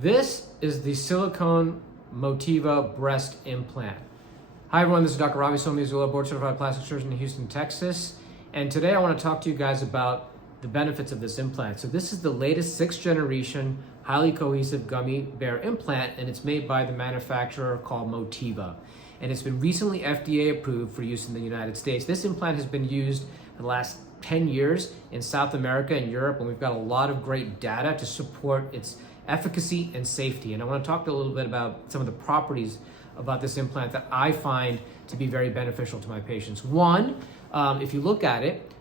This is the silicone Motiva breast implant. Hi everyone, this is Dr. Ravi, board certified plastic surgeon in Houston, Texas. And today I want to talk to you guys about the benefits of this implant. So this is the latest 6th generation highly cohesive gummy bear implant, and it's made by the manufacturer called Motiva. And it's been recently FDA approved for use in the United States. This implant has been used for the last 10 years in South America and Europe, and we've got a lot of great data to support its efficacy and safety. And I want to talk a little bit about some of the properties about this implant that I find to be very beneficial to my patients. One, if you look at it,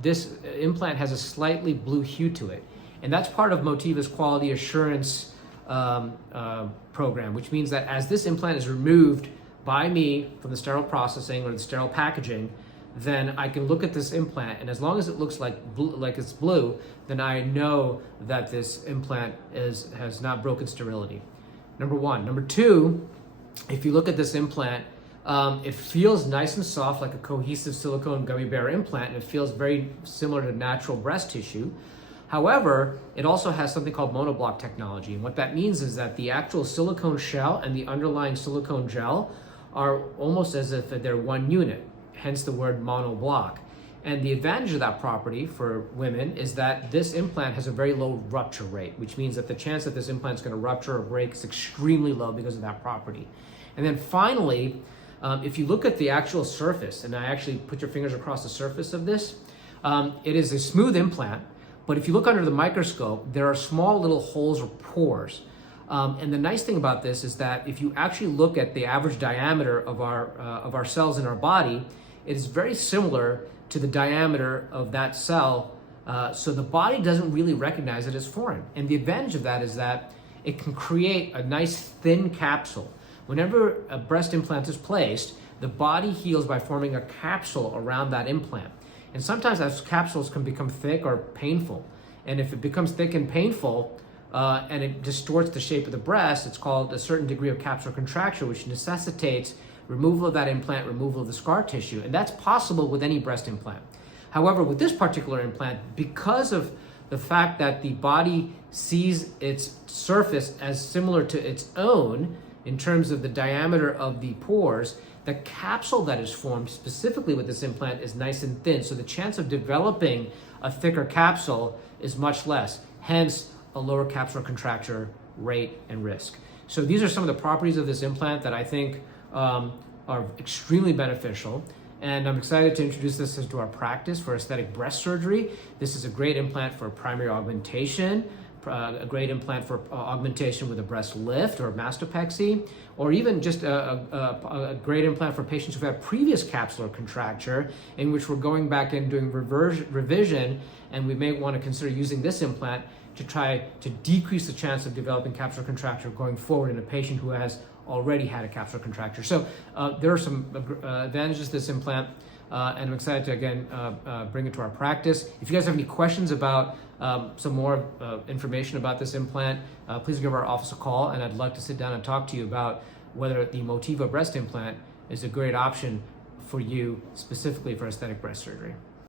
this implant has a slightly blue hue to it. And that's part of Motiva's quality assurance program, which means that as this implant is removed by me from the sterile processing or the sterile packaging, then I can look at this implant, and as long as it looks like it's blue, then I know that this implant has not broken sterility. Number one. Number two, if you look at this implant, it feels nice and soft like a cohesive silicone gummy bear implant, and it feels very similar to natural breast tissue. However, it also has something called monoblock technology, and what that means is that the actual silicone shell and the underlying silicone gel are almost as if they're one unit, hence the word monoblock. And the advantage of that property for women is that this implant has a very low rupture rate, which means that the chance that this implant is going to rupture or break is extremely low because of that property. And then finally, if you look at the actual surface, and I actually put your fingers across the surface of this, it is a smooth implant, but if you look under the microscope, there are small little holes or pores. And the nice thing about this is that if you actually look at the average diameter of our cells in our body, it is very similar to the diameter of that cell, so the body doesn't really recognize it as foreign. And the advantage of that is that it can create a nice thin capsule. Whenever a breast implant is placed, the body heals by forming a capsule around that implant. And sometimes those capsules can become thick or painful. And if it becomes thick and painful, and it distorts the shape of the breast, it's called a certain degree of capsular contracture, which necessitates removal of that implant, removal of the scar tissue. And that's possible with any breast implant. However, with this particular implant, because of the fact that the body sees its surface as similar to its own in terms of the diameter of the pores, the capsule that is formed specifically with this implant is nice and thin. So the chance of developing a thicker capsule is much less, hence a lower capsular contracture rate and risk. So these are some of the properties of this implant that I think are extremely beneficial. And I'm excited to introduce this into our practice for aesthetic breast surgery. This is a great implant for primary augmentation, a great implant for augmentation with a breast lift or mastopexy, or even just a great implant for patients who've had previous capsular contracture, in which we're going back and doing revision, and we may want to consider using this implant to try to decrease the chance of developing capsular contracture going forward in a patient who has already had a capsular contracture. So there are some advantages to this implant, and I'm excited to, again, bring it to our practice. If you guys have any questions about some more information about this implant, please give our office a call, and I'd love to sit down and talk to you about whether the Motiva breast implant is a great option for you, specifically for aesthetic breast surgery.